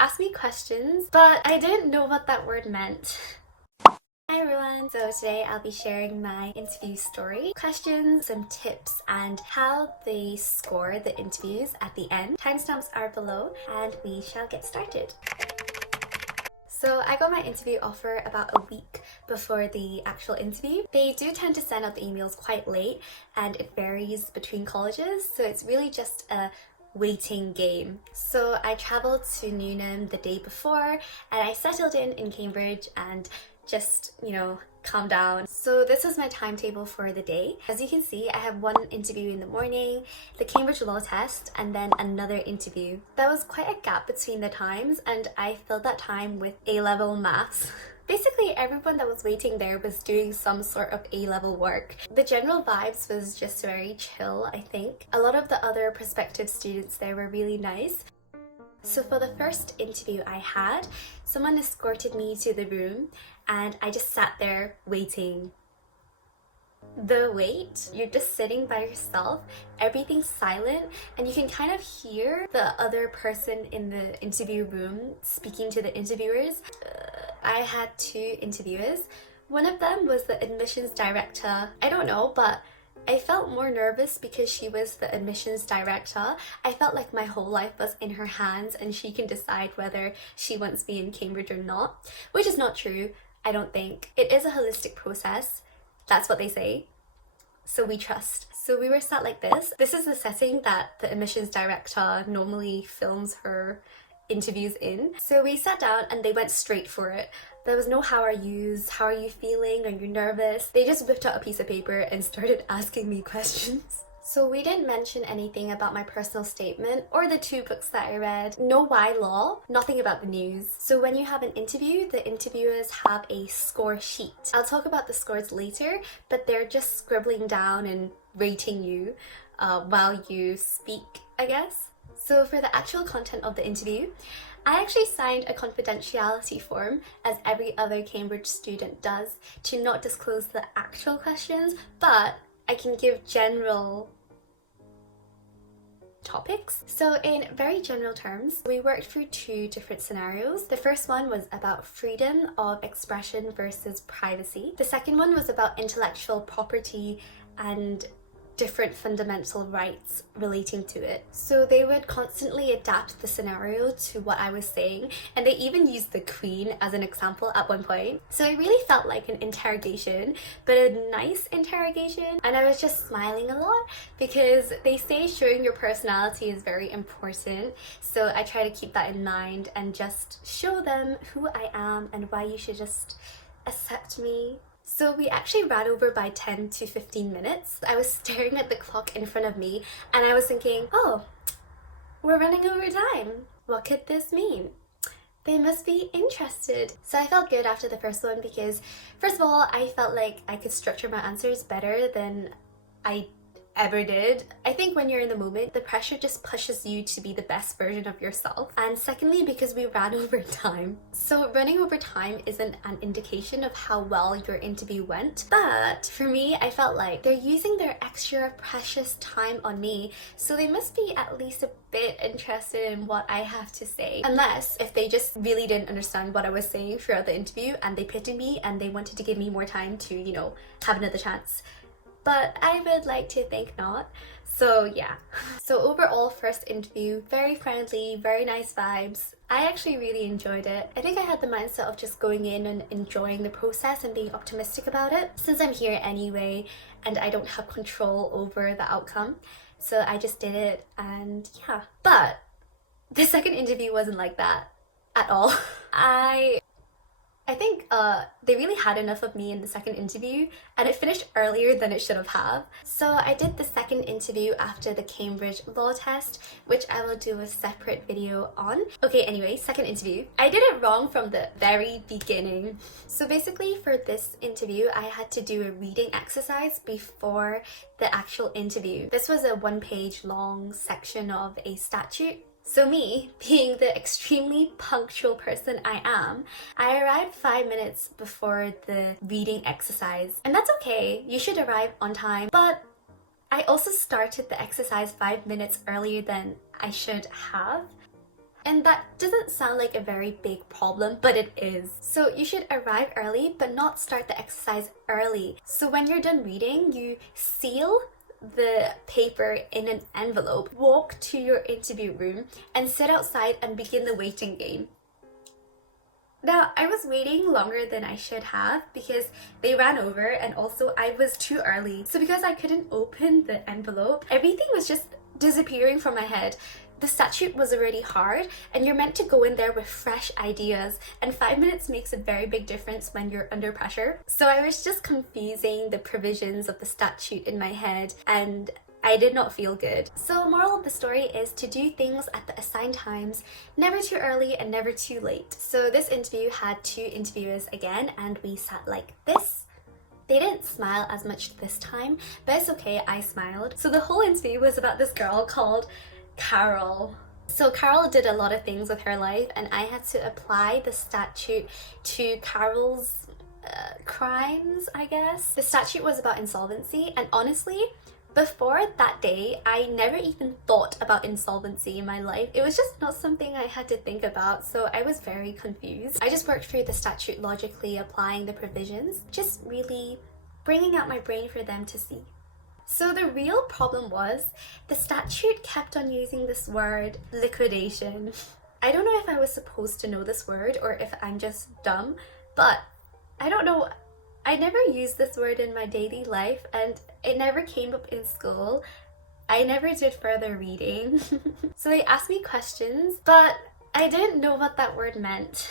asked me questions, but I didn't know what that word meant. Hi everyone! So today I'll be sharing my interview story, questions, some tips, and how they score the interviews at the end. Timestamps are below and we shall get started. So I got my interview offer about a week before the actual interview. They do tend to send out the emails quite late and it varies between colleges, so it's really just a waiting game. So I travelled to Newnham the day before and I settled in Cambridge and just, calm down. So this was my timetable for the day. As you can see, I have one interview in the morning, the Cambridge law test, and then another interview. There was quite a gap between the times and I filled that time with A-level maths. Basically, everyone that was waiting there was doing some sort of A-level work. The general vibes was just very chill, I think. A lot of the other prospective students there were really nice. So for the first interview I had, someone escorted me to the room and I just sat there waiting. The wait, you're just sitting by yourself, everything's silent, and you can kind of hear the other person in the interview room speaking to the interviewers. I had two interviewers. One of them was the admissions director. I don't know, but I felt more nervous because she was the admissions director. I felt like my whole life was in her hands and she can decide whether she wants me in Cambridge or not, which is not true, I don't think. It is a holistic process, that's what they say, so we trust. So we were sat like this. This is the setting that the admissions director normally films her interviews in. So we sat down and they went straight for it. There was no how are you feeling, are you nervous? They just whipped out a piece of paper and started asking me questions. So we didn't mention anything about my personal statement or the two books that I read. No why law, nothing about the news. So when you have an interview, the interviewers have a score sheet. I'll talk about the scores later, but they're just scribbling down and rating you while you speak, I guess. So for the actual content of the interview, I actually signed a confidentiality form, as every other Cambridge student does, to not disclose the actual questions, but I can give general topics. So in very general terms, we worked through two different scenarios. The first one was about freedom of expression versus privacy. The second one was about intellectual property and different fundamental rights relating to it. So they would constantly adapt the scenario to what I was saying, and they even used the Queen as an example at one point. So it really felt like an interrogation, but a nice interrogation, and I was just smiling a lot because they say showing your personality is very important. So I try to keep that in mind and just show them who I am and why you should just accept me. So we actually ran over by 10 to 15 minutes. I was staring at the clock in front of me and I was thinking, oh, we're running over time. What could this mean? They must be interested. So I felt good after the first one because, first of all, I felt like I could structure my answers better than I ever did. I think when you're in the moment, the pressure just pushes you to be the best version of yourself. And secondly, because we ran over time. So running over time isn't an indication of how well your interview went. But for me, I felt like they're using their extra precious time on me, so they must be at least a bit interested in what I have to say. Unless if they just really didn't understand what I was saying throughout the interview and they pitied me and they wanted to give me more time to, have another chance. But I would like to think not. So yeah. So overall, first interview, very friendly, very nice vibes. I actually really enjoyed it. I think I had the mindset of just going in and enjoying the process and being optimistic about it, since I'm here anyway and I don't have control over the outcome. So I just did it and yeah. But the second interview wasn't like that at all. I think they really had enough of me in the second interview and it finished earlier than it should have. So I did the second interview after the Cambridge law test, which I will do a separate video on. Okay, anyway, second interview. I did it wrong from the very beginning. So basically for this interview, I had to do a reading exercise before the actual interview. This was a 1-page long section of a statute. So me, being the extremely punctual person I am, I arrived 5 minutes before the reading exercise. And that's okay, you should arrive on time. But I also started the exercise 5 minutes earlier than I should have. And that doesn't sound like a very big problem, but it is. So you should arrive early, but not start the exercise early. So when you're done reading, you seal the paper in an envelope, walk to your interview room, and sit outside and begin the waiting game. Now, I was waiting longer than I should have because they ran over, and also I was too early. So because I couldn't open the envelope, everything was just disappearing from my head. The statute was already hard, and you're meant to go in there with fresh ideas, and 5 minutes makes a very big difference when you're under pressure. So I was just confusing the provisions of the statute in my head, and I did not feel good. So moral of the story is to do things at the assigned times, never too early and never too late. So this interview had 2 interviewers again, and we sat like this. They didn't smile as much this time, but it's okay, I smiled. So the whole interview was about this girl called Carol. So Carol did a lot of things with her life, and I had to apply the statute to Carol's crimes, I guess. The statute was about insolvency, and honestly, before that day, I never even thought about insolvency in my life. It was just not something I had to think about, so I was very confused. I just worked through the statute logically, applying the provisions, just really bringing out my brain for them to see. So the real problem was the statute kept on using this word liquidation. I don't know if I was supposed to know this word or if I'm just dumb, but I don't know. I never used this word in my daily life, and it never came up in school. I never did further reading. So they asked me questions, but I didn't know what that word meant.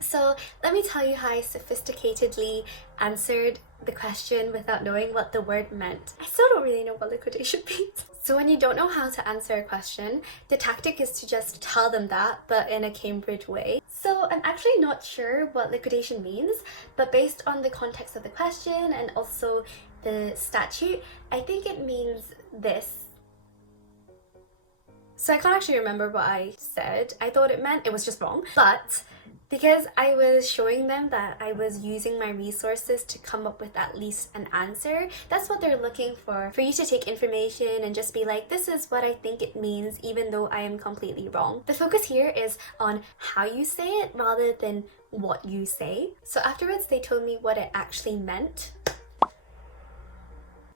So let me tell you how I sophisticatedly answered the question without knowing what the word meant. I still don't really know what liquidation means. So when you don't know how to answer a question, the tactic is to just tell them that, but in a Cambridge way. So I'm actually not sure what liquidation means, but based on the context of the question and also the statute, I think it means this. So I can't actually remember what I said. I thought it meant, it was just wrong, but because I was showing them that I was using my resources to come up with at least an answer, that's what they're looking for you to take information and just be like, this is what I think it means, even though I am completely wrong. The focus here is on how you say it rather than what you say. So afterwards, they told me what it actually meant.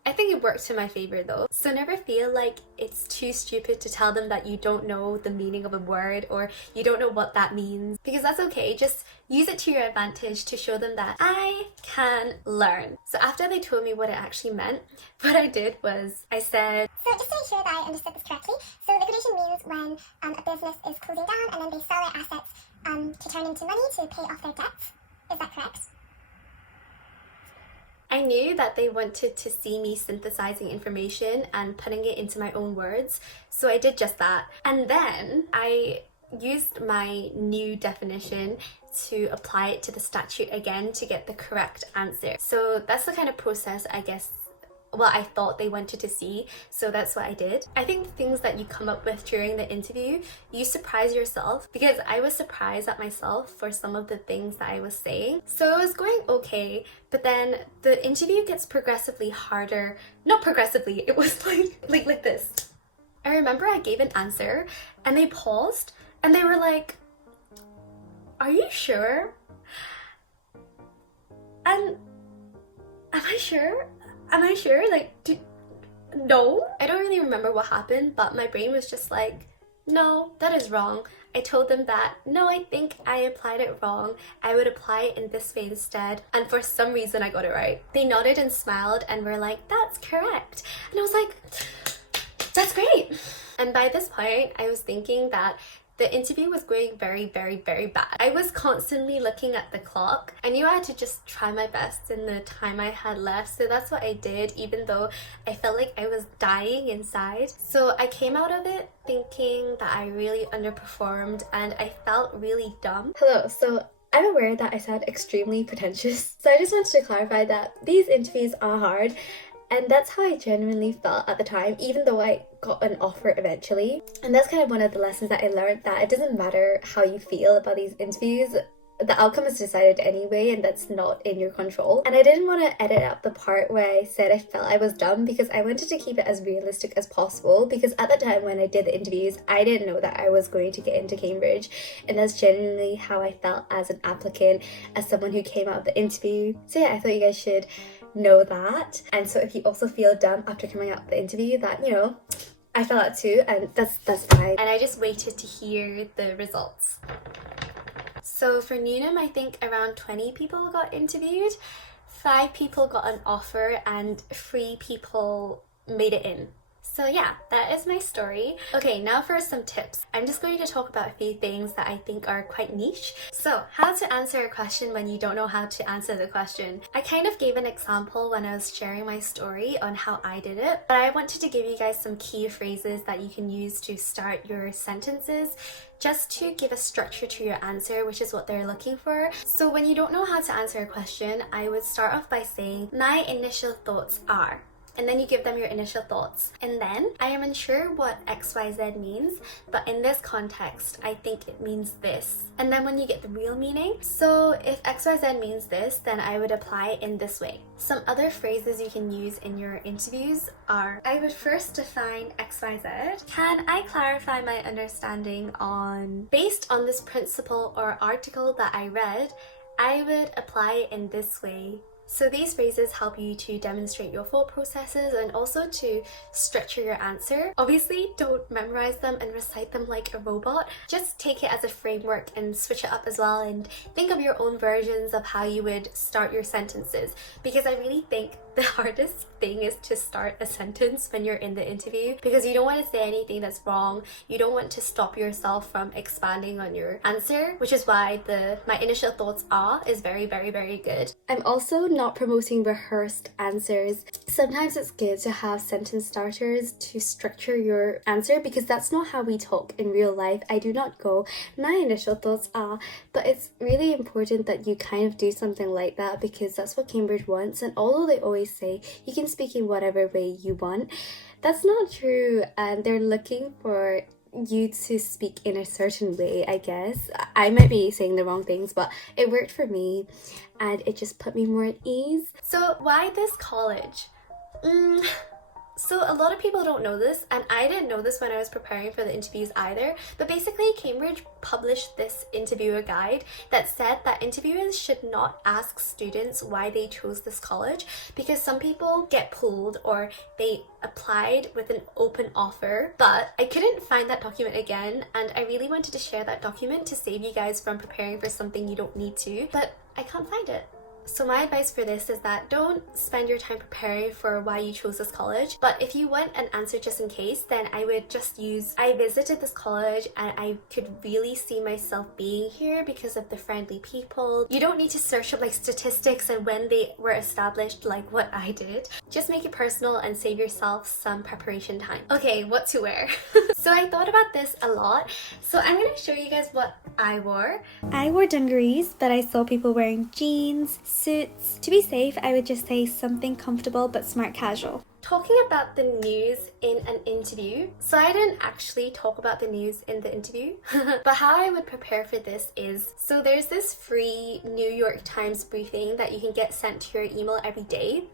I think it worked to my favor though. So never feel like it's too stupid to tell them that you don't know the meaning of a word or you don't know what that means, because that's okay. Just use it to your advantage to show them that I can learn. So after they told me what it actually meant, what I did was I said, so just to make sure that I understood this correctly, so liquidation means when a business is closing down and then they sell their assets to turn into money to pay off their debts. Is that correct? I knew that they wanted to see me synthesizing information and putting it into my own words, so I did just that. And then I used my new definition to apply it to the statute again to get the correct answer. So that's the kind of process, I guess, well, I thought they wanted to see, so that's what I did. I think the things that you come up with during the interview, you surprise yourself, because I was surprised at myself for some of the things that I was saying. So it was going okay, but then the interview gets progressively harder. Not progressively, it was like this. I remember I gave an answer and they paused and they were like, are you sure? And am I sure? Am I sure? Like, no. I don't really remember what happened, but my brain was just like, no, that is wrong. I told them that, no, I think I applied it wrong. I would apply it in this way instead. And for some reason, I got it right. They nodded and smiled and were like, that's correct. And I was like, that's great. And by this point, I was thinking that the interview was going very, very, very bad. I was constantly looking at the clock. I knew I had to just try my best in the time I had left, so that's what I did, even though I felt like I was dying inside. So I came out of it thinking that I really underperformed and I felt really dumb. Hello, so I'm aware that I sound extremely pretentious, so I just wanted to clarify that these interviews are hard. And that's how I genuinely felt at the time, even though I got an offer eventually. And that's kind of one of the lessons that I learned, that it doesn't matter how you feel about these interviews. the outcome is decided anyway, and that's not in your control. And I didn't want to edit out the part where I said I felt I was dumb, because I wanted to keep it as realistic as possible, because at the time when I did the interviews, I didn't know that I was going to get into Cambridge, and that's genuinely how I felt as an applicant, as someone who came out of the interview. So yeah, I thought you guys should know that. And so if you also feel dumb after coming out of the interview, that, you know, I felt that too, and that's fine. And I just waited to hear the results. So for Newnham, I think around 20 people got interviewed, 5 people got an offer, and 3 people made it in. So yeah, that is my story. Okay, now for some tips. I'm just going to talk about a few things that I think are quite niche. So, how to answer a question when you don't know how to answer the question. I kind of gave an example when I was sharing my story on how I did it, but I wanted to give you guys some key phrases that you can use to start your sentences, just to give a structure to your answer, which is what they're looking for. So when you don't know how to answer a question, I would start off by saying, my initial thoughts are, and then you give them your initial thoughts. And then, I am unsure what XYZ means, but in this context, I think it means this. And then when you get the real meaning, so if XYZ means this, then I would apply it in this way. Some other phrases you can use in your interviews are, I would first define XYZ. Can I clarify my understanding on, based on this principle or article that I read, I would apply it in this way. So these phrases help you to demonstrate your thought processes and also to structure your answer. Obviously, don't memorize them and recite them like a robot. Just take it as a framework and switch it up as well, and think of your own versions of how you would start your sentences, because I really think the hardest thing is to start a sentence when you're in the interview, because you don't want to say anything that's wrong. You don't want to stop yourself from expanding on your answer, which is why my initial thoughts are is very, very, very good. I'm also not promoting rehearsed answers. Sometimes it's good to have sentence starters to structure your answer, because that's not how we talk in real life. I do not go, my initial thoughts are, but it's really important that you kind of do something like that, because that's what Cambridge wants. And although they always say you can speak in whatever way you want, that's not true, and they're looking for you to speak in a certain way, I guess. I might be saying the wrong things, but it worked for me and it just put me more at ease. So why this college? So a lot of people don't know this, and I didn't know this when I was preparing for the interviews either, but basically Cambridge published this interviewer guide that said that interviewers should not ask students why they chose this college, because some people get pulled or they applied with an open offer. But I couldn't find that document again, and I really wanted to share that document to save you guys from preparing for something you don't need to, but I can't find it. So my advice for this is that don't spend your time preparing for why you chose this college, but if you want an answer just in case, then I would just use, I visited this college and I could really see myself being here because of the friendly people. You don't need to search up like statistics and when they were established like what I did. Just make it personal and save yourself some preparation time. Okay, what to wear? So I thought about this a lot, so I'm going to show you guys what I wore. I wore dungarees, but I saw people wearing jeans, suits. To be safe, I would just say something comfortable but smart casual. Talking about the news in an interview. So I didn't actually talk about the news in the interview, but how I would prepare for this is, so there's this free New York Times briefing that you can get sent to your email every day.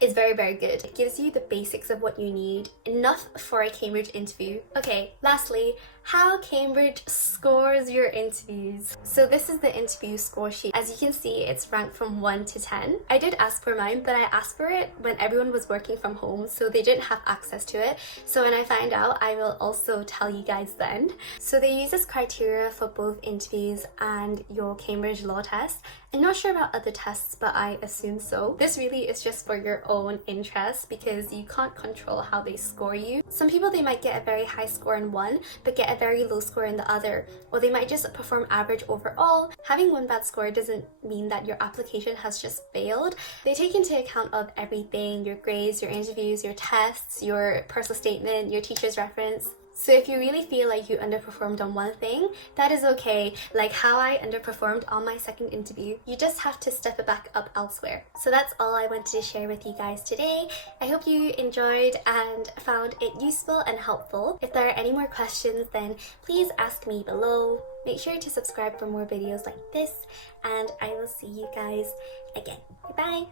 Is very, very good. It gives you the basics of what you need, enough for a Cambridge interview. Okay, lastly, how Cambridge scores your interviews. So this is the interview score sheet. As you can see, it's ranked from 1 to 10. I did ask for mine, but I asked for it when everyone was working from home, so they didn't have access to it. So when I find out, I will also tell you guys then. So they use this criteria for both interviews and your Cambridge law test. I'm not sure about other tests, but I assume so. This really is just for your own interest because you can't control how they score you. Some people, they might get a very high score in one, but get a very low score in the other, or they might just perform average overall. Having one bad score doesn't mean that your application has just failed. They take into account of everything, your grades, your interviews, your tests, your personal statement, your teacher's reference. So if you really feel like you underperformed on one thing, that is okay, like how I underperformed on my second interview. You just have to step it back up elsewhere. So that's all I wanted to share with you guys today. I hope you enjoyed and found it useful and helpful. If there are any more questions, then please ask me below. Make sure to subscribe for more videos like this, and I will see you guys again. Goodbye!